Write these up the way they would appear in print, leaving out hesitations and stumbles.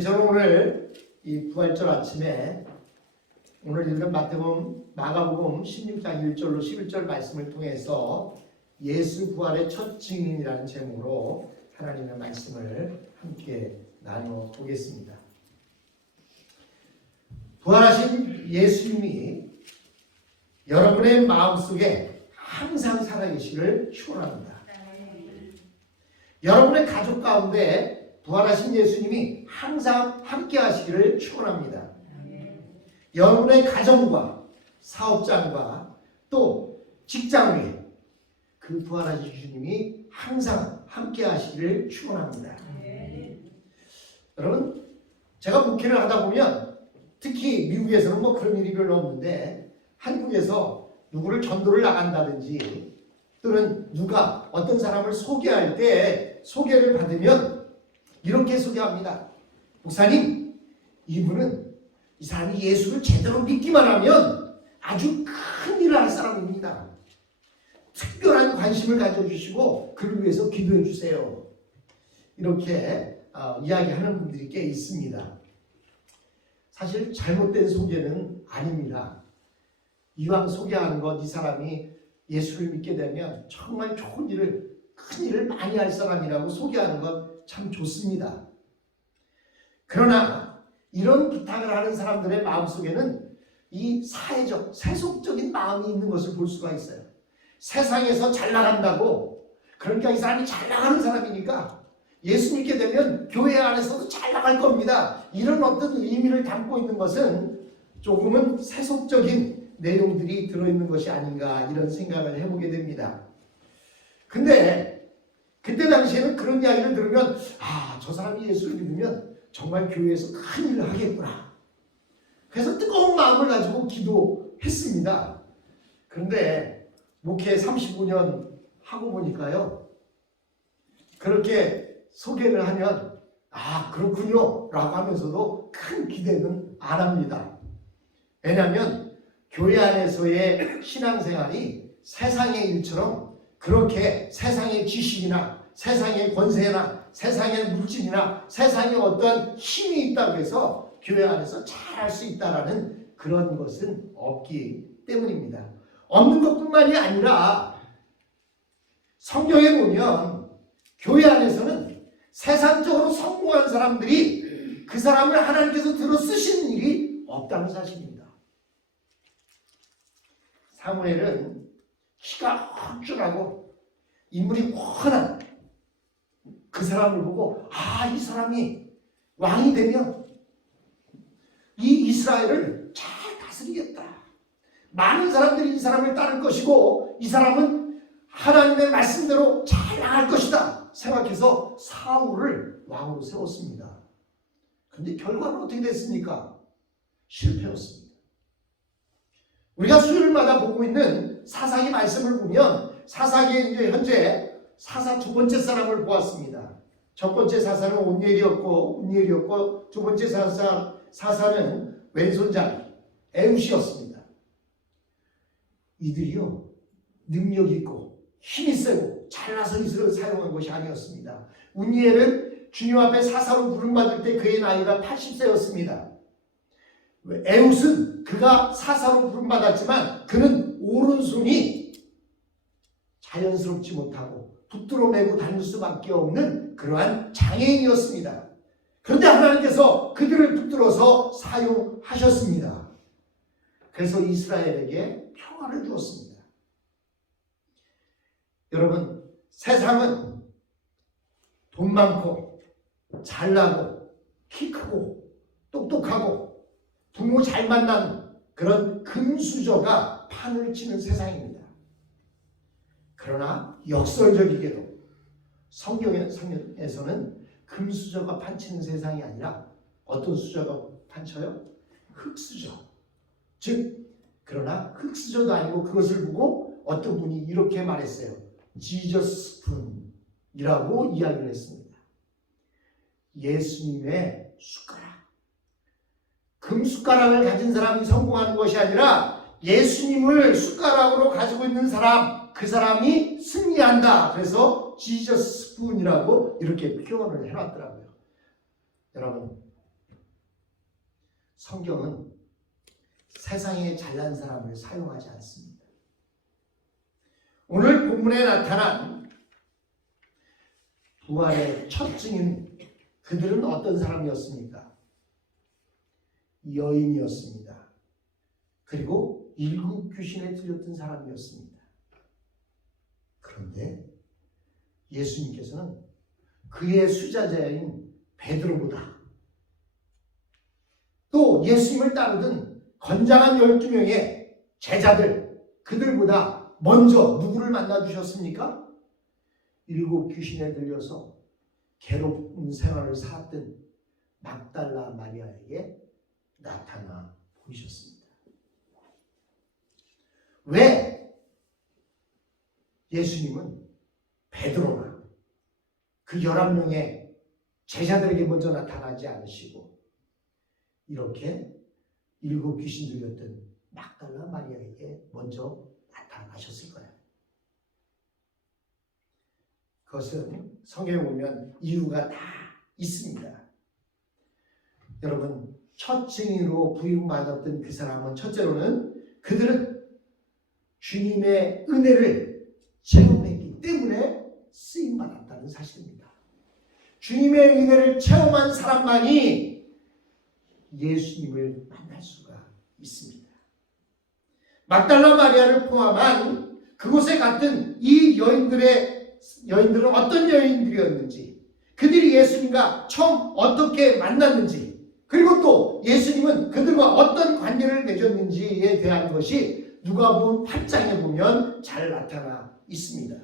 저는 오늘 이 부활절 아침에 오늘 읽은 마가복음 16장 1절로 11절 말씀을 통해서 예수 부활의 첫 증인이라는 제목으로 하나님의 말씀을 함께 나누어 보겠습니다. 부활하신 예수님이 여러분의 마음속에 항상 살아계시기를 축원합니다. 여러분의 가족 가운데 부활하신 예수님이 항상 함께 하시기를 축원합니다. 여러분의 가정과 사업장과 또 직장 위에 그 부활하신 예수님이 항상 함께 하시기를 축원합니다. 여러분, 제가 목회를 하다 보면 특히 미국에서는 뭐 그런 일이 별로 없는데 한국에서 누구를 전도를 나간다든지 또는 누가 어떤 사람을 소개할 때 소개를 받으면 이렇게 소개합니다. 목사님, 이 사람이 예수를 제대로 믿기만 하면 아주 큰 일을 할 사람입니다. 특별한 관심을 가져주시고 그를 위해서 기도해 주세요. 이렇게 이야기하는 분들이 꽤 있습니다. 사실 잘못된 소개는 아닙니다. 이왕 소개하는 것, 이 사람이 예수를 믿게 되면 정말 좋은 일을, 큰 일을 많이 할 사람이라고 소개하는 것 참 좋습니다. 그러나 이런 부탁을 하는 사람들의 마음속에는 이 사회적, 세속적인 마음이 있는 것을 볼 수가 있어요. 세상에서 잘 나간다고, 그러니까 이 사람이 잘 나가는 사람이니까 예수 믿게 되면 교회 안에서도 잘 나갈 겁니다. 이런 어떤 의미를 담고 있는 것은 조금은 세속적인 내용들이 들어있는 것이 아닌가, 이런 생각을 해보게 됩니다. 근데 그때 당시에는 그런 이야기를 들으면 저 사람이 예수를 믿으면 정말 교회에서 큰 일을 하겠구나. 그래서 뜨거운 마음을 가지고 기도했습니다. 그런데 목회 35년 하고 보니까요, 그렇게 소개를 하면 그렇군요 라고 하면서도 큰 기대는 안 합니다. 왜냐하면 교회 안에서의 신앙생활이 세상의 일처럼 그렇게 세상의 지식이나 세상의 권세나 세상의 물질이나 세상에 어떤 힘이 있다고 해서 교회 안에서 잘할 수 있다라는 그런 것은 없기 때문입니다. 없는 것뿐만이 아니라 성경에 보면 교회 안에서는 세상적으로 성공한 사람들이 그 사람을 하나님께서 들어 쓰시는 일이 없다는 사실입니다. 사무엘은 키가 헛줄하고 인물이 훤한 그 사람을 보고 이 사람이 왕이 되면 이 이스라엘을 잘 다스리겠다. 많은 사람들이 이 사람을 따를 것이고 이 사람은 하나님의 말씀대로 잘 나갈 것이다 생각해서 사울을 왕으로 세웠습니다. 그런데 결과는 어떻게 됐습니까? 실패였습니다. 우리가 수요일마다 보고 있는 사사기 말씀을 보면 사사기에 이제 현재 사사 두 번째 사람을 보았습니다. 첫 번째 사사는 온니엘이었고 두 번째 사사는 왼손잡이 에웃이었습니다. 이들이요, 능력 있고 힘이 세고 잘나서 이스라엘을 사용한 것이 아니었습니다. 온니엘은 주님 앞에 사사로 부름받을 때 그의 나이가 80세였습니다. 에웃은 그가 사사로 부름받았지만 그는 오른손이 자연스럽지 못하고 붙들어 매고 다닐 수밖에 없는 그러한 장애인이었습니다. 그런데 하나님께서 그들을 붙들어서 사용하셨습니다. 그래서 이스라엘에게 평화를 주었습니다. 여러분, 세상은 돈 많고 잘나고 키 크고 똑똑하고 부모 잘 만나는 그런 금수저가 판을 치는 세상입니다. 그러나 역설적이게도 성경에서는 금수저가 판치는 세상이 아니라 어떤 수저가 판쳐요? 흙수저. 그러나 흙수저도 아니고 그것을 보고 어떤 분이 이렇게 말했어요. 지저스 스푼이라고 이야기를 했습니다. 예수님의 숟가락. 금숟가락을 가진 사람이 성공하는 것이 아니라 예수님을 숟가락으로 가지고 있는 사람, 그 사람이 승리한다. 그래서 지저스 스푼이라고 이렇게 표현을 해놨더라고요. 여러분, 성경은 세상에 잘난 사람을 사용하지 않습니다. 오늘 본문에 나타난 부활의 첫 증인, 그들은 어떤 사람이었습니까? 여인이었습니다. 그리고 일곱 귀신에 들렸던 사람이었습니다. 그런데 예수님께서는 그의 수자자인 베드로보다 또 예수님을 따르던 건장한 12명의 제자들, 그들보다 먼저 누구를 만나주셨습니까? 일곱 귀신에 들려서 괴로운 생활을 살았던 막달라 마리아에게 나타나 보이셨습니다. 왜 예수님은 베드로나 그 11명의 제자들에게 먼저 나타나지 않으시고 이렇게 일곱 귀신 들렸던 막달라 마리아에게 먼저 나타나셨을까요? 그것은 성경에 보면 이유가 다 있습니다. 여러분, 첫 증인으로 부임받았던 그 사람은 첫째로는 그들은 주님의 은혜를 체험했기 때문에 쓰임받았다는 사실입니다. 주님의 은혜를 체험한 사람만이 예수님을 만날 수가 있습니다. 막달라 마리아를 포함한 그곳에 갔던 이 여인들은 어떤 여인들이었는지, 그들이 예수님과 처음 어떻게 만났는지, 그리고 또 예수님은 그들과 어떤 관계를 맺었는지에 대한 것이 누가복음 8장에 보면 잘 나타나 있습니다.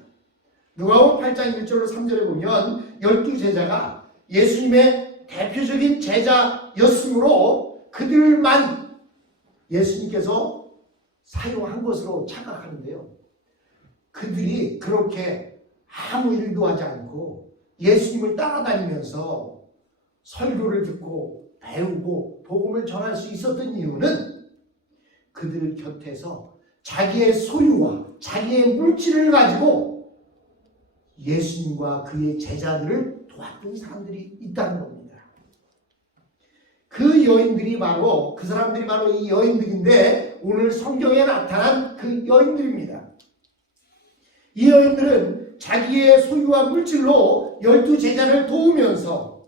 누가복음 8장 1절로 3절에 보면 12제자가 예수님의 대표적인 제자였으므로 그들만 예수님께서 사용한 것으로 착각하는데요. 그들이 그렇게 아무 일도 하지 않고 예수님을 따라다니면서 설교를 듣고 배우고 복음을 전할 수 있었던 이유는 그들 곁에서 자기의 소유와 자기의 물질을 가지고 예수님과 그의 제자들을 도왔던 사람들이 있다는 겁니다. 그 여인들이 바로, 그 사람들이 바로 이 여인들인데 오늘 성경에 나타난 그 여인들입니다. 이 여인들은 자기의 소유와 물질로 12제자를 도우면서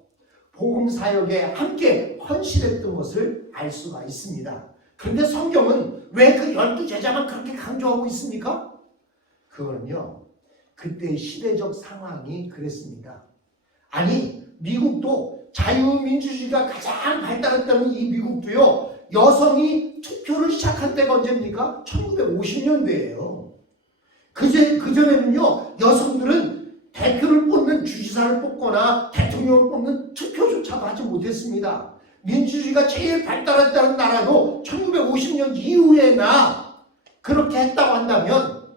복음 사역에 함께 헌신했던 것을 알 수가 있습니다. 그런데 성경은 왜 그 12제자만 그렇게 강조하고 있습니까? 그거는요, 그때 시대적 상황이 그랬습니다. 아니, 미국도 자유민주주의가 가장 발달했다는 이 미국도요, 여성이 투표를 시작한 때가 언제입니까? 1950년대예요. 그전에는요, 여성들은 대표를 뽑는, 주지사를 뽑거나 대통령을 뽑는 투표조차도 하지 못했습니다. 민주주의가 제일 발달했다는 나라도 1950년 이후에나 그렇게 했다고 한다면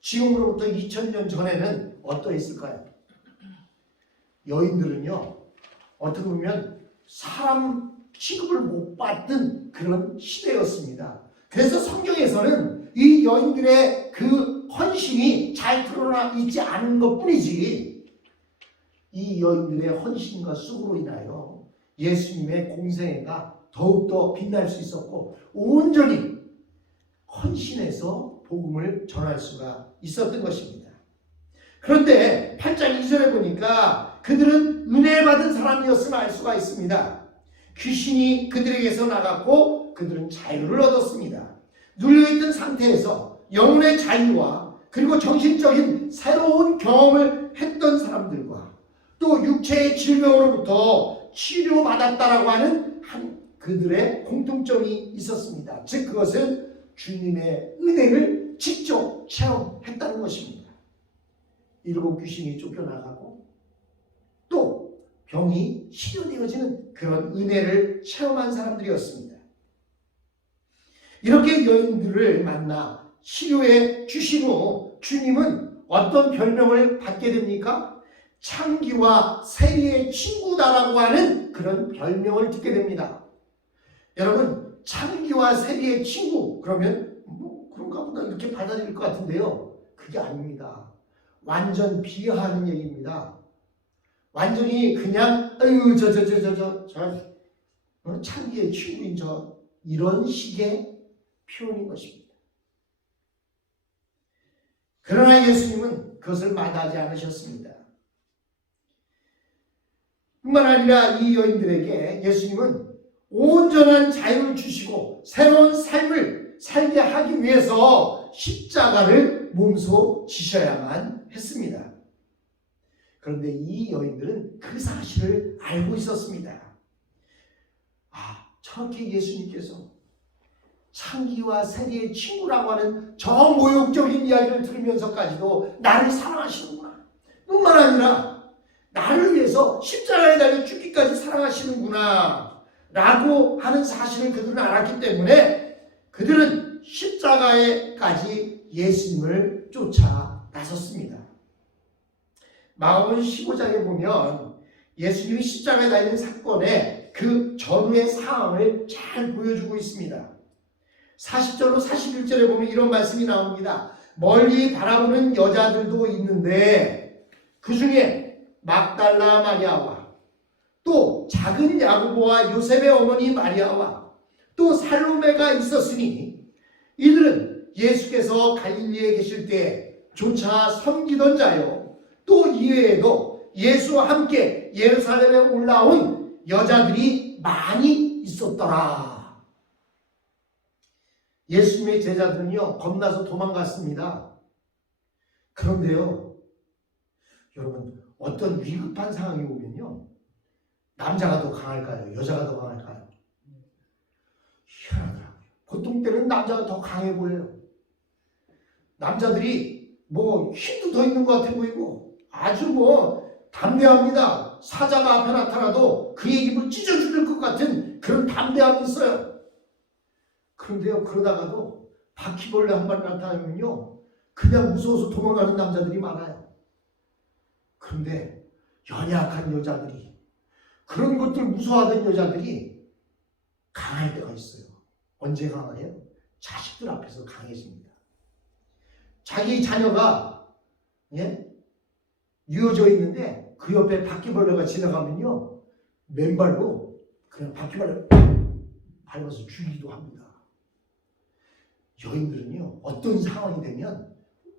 지금으로부터 2000년 전에는 어떠했을까요? 여인들은요, 어떻게 보면 사람 취급을 못 받던 그런 시대였습니다. 그래서 성경에서는 이 여인들의 그 헌신이 잘 드러나 있지 않은 것뿐이지, 이 여인들의 헌신과 쑥으로 인하여 예수님의 공생애가 더욱더 빛날 수 있었고 온전히 헌신해서 복음을 전할 수가 있었던 것입니다. 그런데 8장 2절에 보니까 그들은 은혜 받은 사람이었음을 알 수가 있습니다. 귀신이 그들에게서 나갔고 그들은 자유를 얻었습니다. 눌려있던 상태에서 영혼의 자유와 그리고 정신적인 새로운 경험을 했던 사람들과 또 육체의 질병으로부터 치료받았다라고 하는 그들의 공통점이 있었습니다. 즉 그것은 주님의 은혜를 직접 체험했다는 것입니다. 일곱 귀신이 쫓겨나가고 또 병이 치료되어지는 그런 은혜를 체험한 사람들이었습니다. 이렇게 여인들을 만나 치료해 주신 후 주님은 어떤 별명을 받게 됩니까? 창기와 세리의 친구다라고 하는 그런 별명을 듣게 됩니다. 여러분, 창기와 세리의 친구, 그러면 그런가 보다 이렇게 받아들일 것 같은데요. 그게 아닙니다. 완전 비하하는 얘기입니다. 완전히 그냥 창기의 친구인 저 이런 식의 표현인 것입니다. 그러나 예수님은 그것을 마다하지 않으셨습니다. 뿐만 아니라 이 여인들에게 예수님은 온전한 자유를 주시고 새로운 삶을 살게 하기 위해서 십자가를 몸소 지셔야만 했습니다. 그런데 이 여인들은 그 사실을 알고 있었습니다. 저렇게 예수님께서 창기와 세리의 친구라고 하는 저 모욕적인 이야기를 들으면서까지도 나를 사랑하시는구나. 뿐만 아니라 나를 위해서 십자가에 달려 죽기까지 사랑하시는구나 라고 하는 사실을 그들은 알았기 때문에 그들은 십자가에까지 예수님을 쫓아 나섰습니다. 마가복음 15장에 보면 예수님이 십자가에 달린 사건의 그 전후의 상황을 잘 보여주고 있습니다. 40절로 41절에 보면 이런 말씀이 나옵니다. 멀리 바라보는 여자들도 있는데 그 중에 막달라 마리아와 또 작은 야고보와 요셉의 어머니 마리아와 또 살로메가 있었으니 이들은 예수께서 갈릴리에 계실 때 조차 섬기던 자요 또 이외에도 예수와 함께 예루살렘에 올라온 여자들이 많이 있었더라. 예수님의 제자들은요 겁나서 도망갔습니다. 그런데요 여러분 어떤 위급한 상황이 오면요 남자가 더 강할까요? 여자가 더 강할까요? 희한하더라고요. 보통 때는 남자가 더 강해 보여요. 남자들이 뭐 힘도 더 있는 것 같아 보이고 아주 담대합니다. 사자가 앞에 나타나도 그의 입을 찢어 죽일 것 같은 그런 담대함이 있어요. 그런데요 그러다가도 바퀴벌레 한 마리 나타나면요 그냥 무서워서 도망가는 남자들이 많아요. 그런데 연약한 여자들이 그런 것들 무서워하던 여자들이 강할 때가 있어요. 언제 강해요? 자식들 앞에서 강해집니다. 자기 자녀가 누워져 있는데 그 옆에 바퀴벌레가 지나가면요 맨발로 그냥 바퀴벌레 밟아서 죽이기도 합니다. 여인들은요 어떤 상황이 되면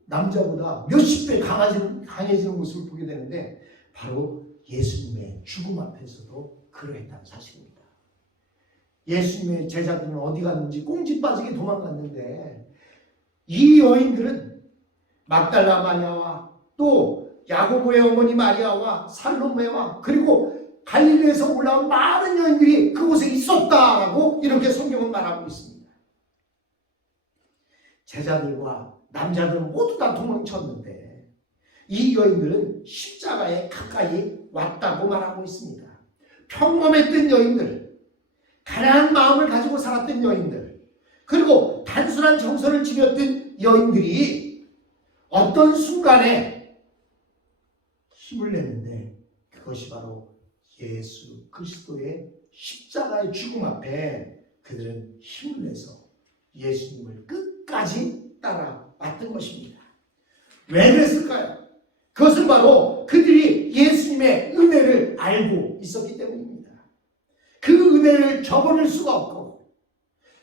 남자보다 몇십 배 강해지는 모습을 보게 되는데 바로 예수님의 죽음 앞에서도 그러했다는 사실입니다. 예수님의 제자들은 어디 갔는지 꽁지 빠지게 도망갔는데 이 여인들은 막달라 마리아와 또 야고보의 어머니 마리아와 살로메와 그리고 갈릴리에서 올라온 많은 여인들이 그곳에 있었다라고 이렇게 성경은 말하고 있습니다. 제자들과 남자들은 모두 다 도망쳤는데 이 여인들은 십자가에 가까이 왔다고 말하고 있습니다. 평범했던 여인들, 가난한 마음을 가지고 살았던 여인들, 그리고 단순한 정서를 지녔던 여인들이 어떤 순간에 힘을 냈는데 그것이 바로 예수 그리스도의 십자가의 죽음 앞에 그들은 힘을 내서 예수님을 끝까지 따라왔던 것입니다. 왜 그랬을까요? 그것은 바로 그들이 예수님의 은혜를 알고 있었기 때문입니다. 그 은혜를 저버릴 수가 없고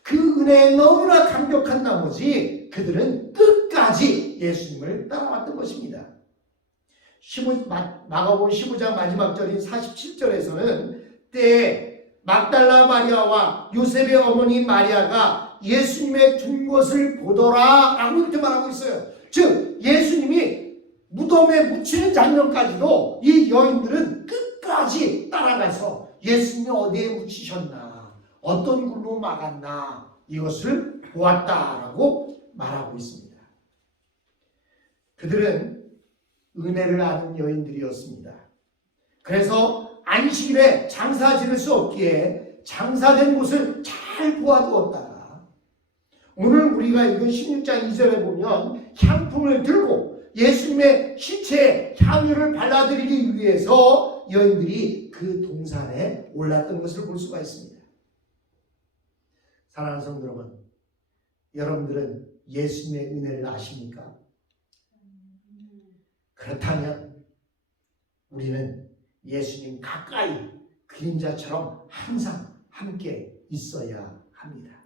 그 은혜에 너무나 감격한 나머지 그들은 끝까지 예수님을 따라왔던 것입니다. 마가복음 15장 마지막 절인 47절에서는 때에 막달라 마리아와 요셉의 어머니 마리아가 예수님의 둔 것을 보더라 라고 이렇게 말하고 있어요. 즉 예수님이 무덤에 묻히는 장면까지도 이 여인들은 끝까지 따라가서 예수님이 어디에 묻히셨나 어떤 굴로 막았나 이것을 보았다라고 말하고 있습니다. 그들은 은혜를 아는 여인들이었습니다. 그래서 안식일에 장사 지를 수 없기에 장사된 곳을 잘 보아두었다. 오늘 우리가 읽은 16장 2절에 보면 향품을 들고 예수님의 시체에 향유를 발라드리기 위해서 여인들이 그 동산에 올랐던 것을 볼 수가 있습니다. 사랑하는 성도 여러분, 여러분들은 예수님의 은혜를 아십니까? 그렇다면 우리는 예수님 가까이 그림자처럼 항상 함께 있어야 합니다.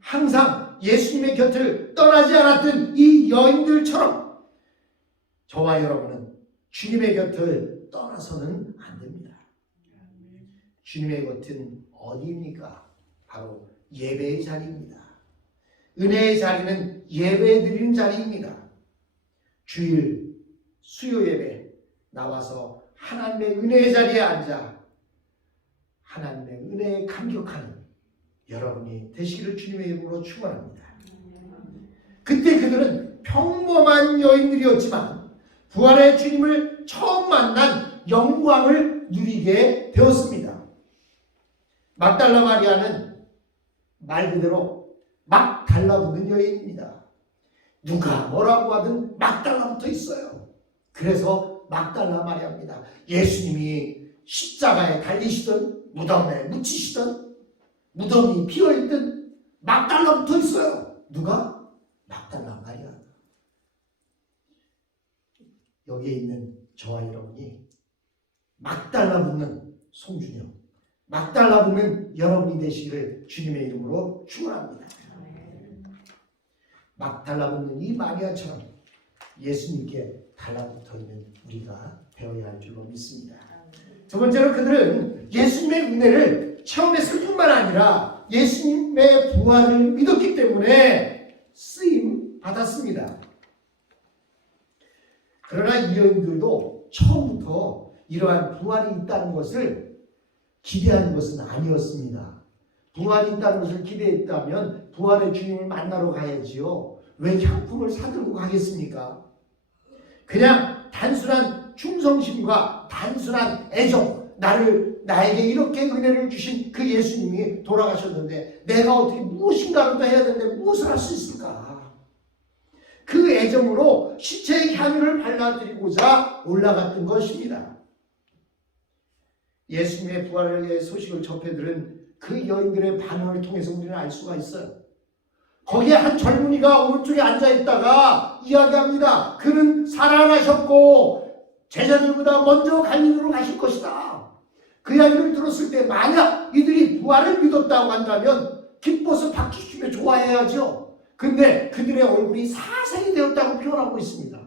항상 예수님의 곁을 떠나지 않았던 이 여인들처럼 저와 여러분은 주님의 곁을 떠나서는 안 됩니다. 주님의 곁은 어디입니까? 바로 예배의 자리입니다. 은혜의 자리는 예배 드리는 자리입니다. 주일 수요 예배 나와서 하나님의 은혜의 자리에 앉아 하나님의 은혜에 감격하는 여러분이 되시기를 주님의 이름으로 축원합니다. 그때 그들은 평범한 여인들이었지만 부활의 주님을 처음 만난 영광을 누리게 되었습니다. 막달라 마리아는 말 그대로 막 달라붙는 여인입니다. 누가 뭐라고 하든 막 달라붙어 있어요. 그래서 막달라 마리아입니다. 예수님이 십자가에 달리시던 무덤에 묻히시던 무덤이 비어있든 막 달라붙어 있어요. 누가? 막달라 마리아. 여기에 있는 저와 여러분이 막 달라붙는 송준영, 막 달라붙는 여러분이 되시기를 주님의 이름으로 축원합니다. 막 달라붙는 이 마리아처럼 예수님께 달라붙어 있는 우리가 되어야 할 줄로 믿습니다. 두 번째로 그들은 예수님의 은혜를 체험했을 뿐만 아니라 예수님의 부활을 믿었기 때문에 쓰임 받았습니다. 그러나 이 여인들도 처음부터 이러한 부활이 있다는 것을 기대한 것은 아니었습니다. 부활이 있다는 것을 기대했다면 부활의 주님을 만나러 가야지요. 왜 향품을 사들고 가겠습니까? 그냥 단순한 충성심과 단순한 애정, 나에게 이렇게 은혜를 주신 그 예수님이 돌아가셨는데 내가 어떻게 무엇인가를 더 해야 되는데 무엇을 할 수 있을까? 그 애정으로 시체의 향유를 발라드리고자 올라갔던 것입니다. 예수님의 부활의 소식을 접해들은 그 여인들의 반응을 통해서 우리는 알 수가 있어요. 거기에 한 젊은이가 오른쪽에 앉아있다가 이야기합니다. 그는 살아나셨고 제자들보다 먼저 갈릴리로 가실 것이다. 그 이야기를 들었을 때 만약 이들이 부활을 믿었다고 한다면 기뻐서 박수치며 좋아해야죠. 근데 그들의 얼굴이 사색이 되었다고 표현하고 있습니다.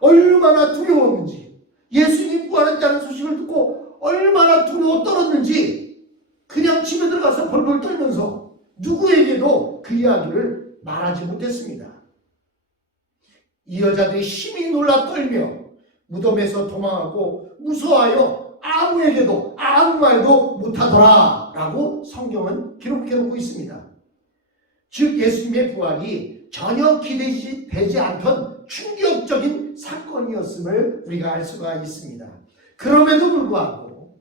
얼마나 두려웠는지, 예수님 부활했다는 소식을 듣고 얼마나 두려워 떨었는지 그냥 집에 들어가서 벌벌 떨면서 누구에게도 그 이야기를 말하지 못했습니다. 이 여자들이 심히 놀라 떨며 무덤에서 도망하고 무서워하여 아무에게도 아무 말도 못하더라 라고 성경은 기록해놓고 있습니다. 즉 예수님의 부활이 전혀 기대되지 않던 충격적인 사건이었음을 우리가 알 수가 있습니다. 그럼에도 불구하고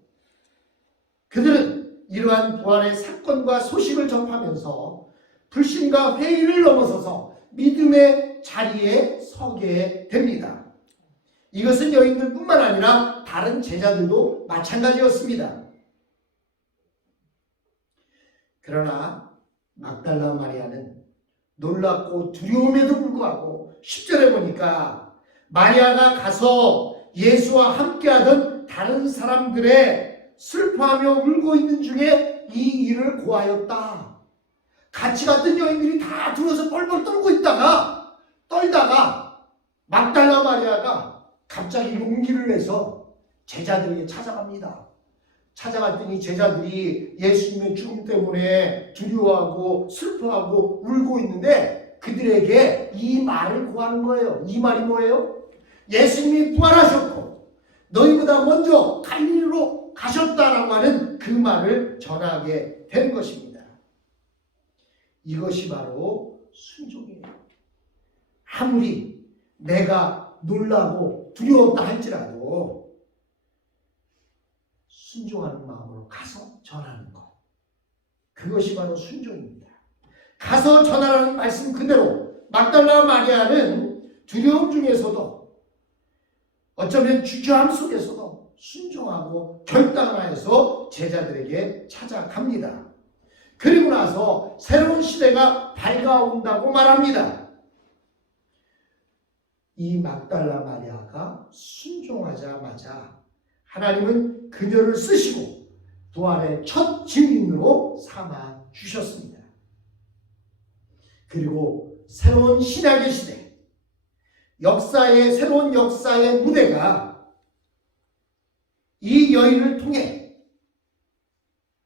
그들은 이러한 부활의 사건과 소식을 접하면서 불신과 회의를 넘어서서 믿음의 자리에 서게 됩니다. 이것은 여인들뿐만 아니라 다른 제자들도 마찬가지였습니다. 그러나 막달라 마리아는 놀랍고 두려움에도 불구하고 10절에 보니까 마리아가 가서 예수와 함께하던 다른 사람들의 슬퍼하며 울고 있는 중에 이 일을 고하였다. 같이 갔던 여인들이 다 들어서 뻘뻘 떨다가 막달라 마리아가 갑자기 용기를 내서 제자들에게 찾아갑니다. 찾아갔더니 제자들이 예수님의 죽음 때문에 두려워하고 슬퍼하고 울고 있는데 그들에게 이 말을 고하는 거예요. 이 말이 뭐예요? 예수님이 부활하셨고 너희보다 먼저 갈릴리로 가셨다라고 하는 그 말을 전하게 된 것입니다. 이것이 바로 순종이에요. 아무리 내가 놀라고 두려웠다 할지라도 순종하는 마음으로 가서 전하는 것. 그것이 바로 순종입니다. 가서 전하라는 말씀 그대로 막달라 마리아는 두려움 중에서도 어쩌면 주저함 속에서도 순종하고 결단하여서 제자들에게 찾아갑니다. 그리고 나서 새로운 시대가 밝아온다고 말합니다. 이 막달라 마리아가 순종하자마자 하나님은 그녀를 쓰시고 부활의 첫 증인으로 삼아 주셨습니다. 그리고 새로운 신약의 시대, 새로운 역사의 무대가 이 여인을 통해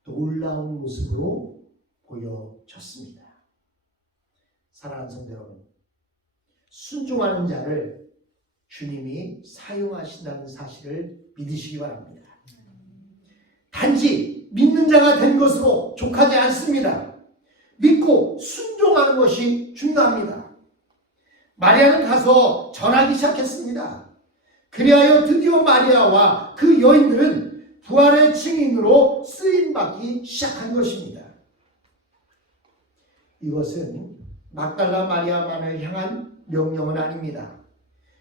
놀라운 모습으로 보여졌습니다. 사랑하는 성도 여러분, 순종하는 자를 주님이 사용하신다는 사실을 믿으시기 바랍니다. 단지 믿는 자가 된 것으로 족하지 않습니다. 믿고 순종하는 것이 중요합니다. 마리아는 가서 전하기 시작했습니다. 그리하여 드디어 마리아와 그 여인들은 부활의 증인으로 쓰임받기 시작한 것입니다. 이것은 막달라 마리아만을 향한 명령은 아닙니다.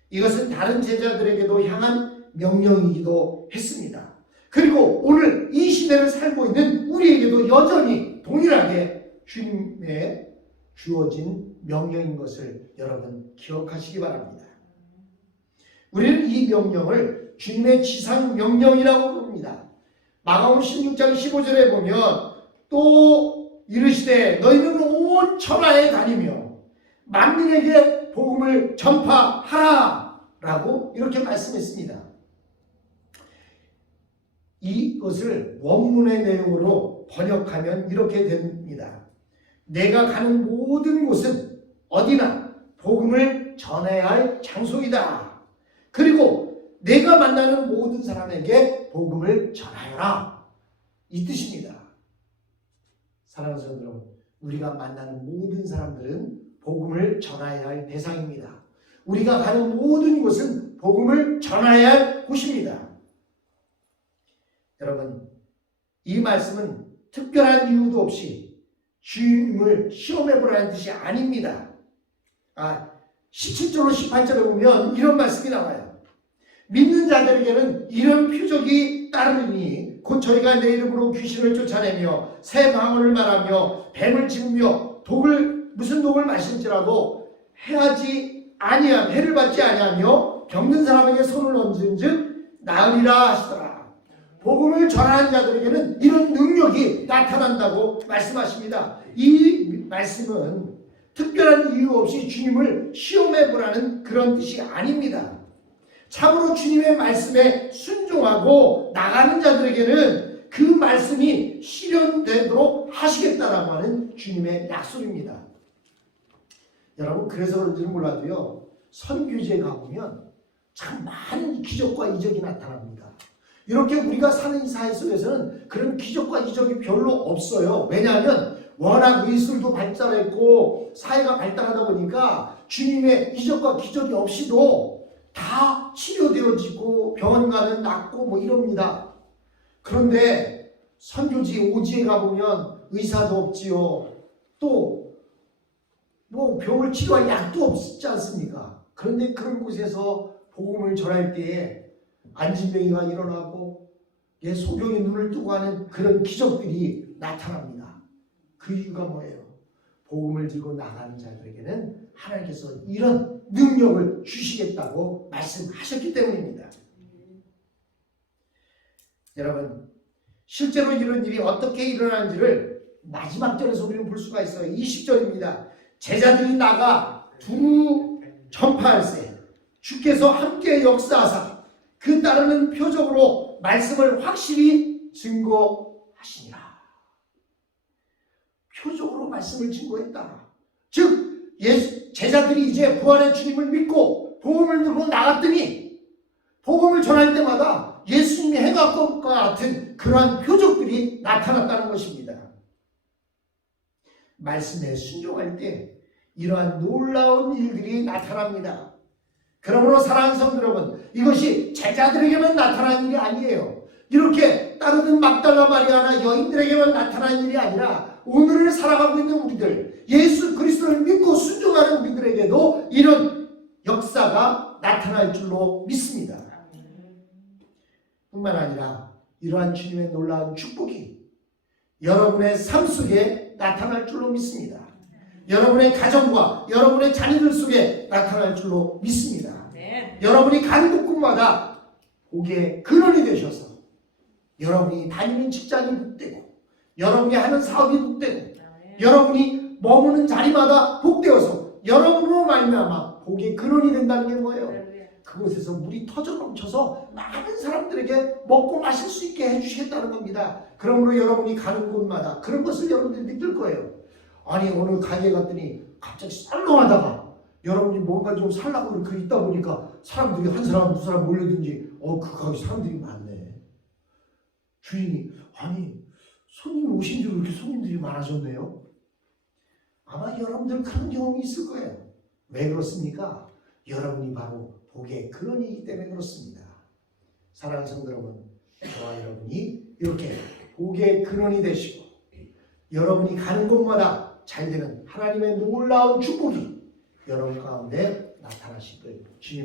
이것은 다른 제자들에게도 향한 명령이기도 했습니다. 그리고 오늘 이 시대를 살고 있는 우리에게도 여전히 동일하게 주님의 주어진 명령인 것을 여러분 기억하시기 바랍니다. 우리는 이 명령을 주님의 지상 명령이라고 부릅니다. 마가복음 16장 15절에 보면 또 이르시되 너희는 온 천하에 다니며 만민에게 복음을 전파하라 라고 이렇게 말씀했습니다. 이것을 원문의 내용으로 번역하면 이렇게 됩니다. 내가 가는 모든 곳은 어디나 복음을 전해야 할 장소이다. 그리고 내가 만나는 모든 사람에게 복음을 전하여라. 이 뜻입니다. 사랑하는 성도 여러분, 우리가 만나는 모든 사람들은 복음을 전해야 할 대상입니다. 우리가 가는 모든 곳은 복음을 전해야 할 곳입니다. 여러분, 이 말씀은 특별한 이유도 없이 주님을 시험해보라는 뜻이 아닙니다. 17절로 18절에 보면 이런 말씀이 나와요. 믿는 자들에게는 이런 표적이 따르니 곧 저희가 내 이름으로 귀신을 쫓아내며 새 방언을 말하며 뱀을 집으며 무슨 독을 마실지라도 해를 받지 아니하며 병든 사람에게 손을 얹은 즉 나으리라 하시더라. 복음을 전하는 자들에게는 이런 능력이 나타난다고 말씀하십니다. 이 말씀은 특별한 이유 없이 주님을 시험해보라는 그런 뜻이 아닙니다. 참으로 주님의 말씀에 순종하고 나가는 자들에게는 그 말씀이 실현되도록 하시겠다라고 하는 주님의 약속입니다. 여러분, 그래서 그런지는 몰라도요, 선교지에 가보면 참 많은 기적과 이적이 나타납니다. 이렇게 우리가 사는 이 사회 속에서는 그런 기적과 이적이 별로 없어요. 왜냐하면 워낙 의술도 발달했고 사회가 발달하다 보니까 주님의 이적과 기적이 없이도 다 치료되어지고 병원 가면 낫고 뭐 이럽니다. 그런데 선교지 오지에 가보면 의사도 없지요. 또 뭐 병을 치료할 약도 없지 않습니까? 그런데 그런 곳에서 복음을 전할 때에 안진병이가 일어나고 소경이 눈을 뜨고 하는 그런 기적들이 나타납니다. 그 이유가 뭐예요? 복음을 들고 나가는 자들에게는 하나님께서 이런 능력을 주시겠다고 말씀하셨기 때문입니다. 여러분, 실제로 이런 일이 어떻게 일어나는지를 마지막 절에서 우리는 볼 수가 있어요. 20절입니다. 제자들이 나가 두루 전파할세 주께서 함께 역사하사 그 따르는 표적으로 말씀을 확실히 증거하시니라. 표적으로 말씀을 증거했다. 즉 제자들이 이제 부활의 주님을 믿고 복음을 들고 나갔더니 복음을 전할 때마다 예수님이 행한 것과 같은 그러한 표적들이 나타났다는 것입니다. 말씀에 순종할 때 이러한 놀라운 일들이 나타납니다. 그러므로 사랑하는 성도 여러분, 이것이 제자들에게만 나타난 일이 아니에요. 이렇게 따르는 막달라 마리아나 여인들에게만 나타난 일이 아니라 오늘을 살아가고 있는 우리들, 예수 그리스도를 믿고 순종하는 우리들에게도 이런 역사가 나타날 줄로 믿습니다. 뿐만 아니라 이러한 주님의 놀라운 축복이 여러분의 삶 속에 나타날 줄로 믿습니다. 여러분의 가정과 여러분의 자녀들 속에 나타날 줄로 믿습니다. 여러분이 가는 곳곳마다 복의 근원이 되셔서 여러분이 다니는 직장이 복되고 여러분이 하는 사업이 복되고 여러분이 머무는 자리마다 복되어서 여러분으로 말미암아 복의 근원이 된다는 게 뭐예요? 그곳에서 물이 터져 넘쳐서 많은 사람들에게 먹고 마실 수 있게 해주시겠다는 겁니다. 그러므로 여러분이 가는 곳마다 그런 것을 여러분들이 느낄 거예요. 아니 오늘 가게에 갔더니 갑자기 썰렁하다가 여러분이 뭔가 좀 살라고 그 있다 보니까 사람들이 한 사람 두 사람 몰려든지 그 가게 사람들이 많네. 주인이 아니 손님 오신 뒤로 이렇게 손님들이 많아졌네요. 아마 여러분들 그런 경험이 있을 거예요. 왜 그렇습니까? 여러분이 바로 복의 근원이기 때문에 그렇습니다. 사랑하는 성도 여러분, 저와 여러분이 이렇게 복의 근원이 되시고 여러분이 가는 곳마다 잘 되는 하나님의 놀라운 축복이 여러분 가운데 나타나실 거예요. 주님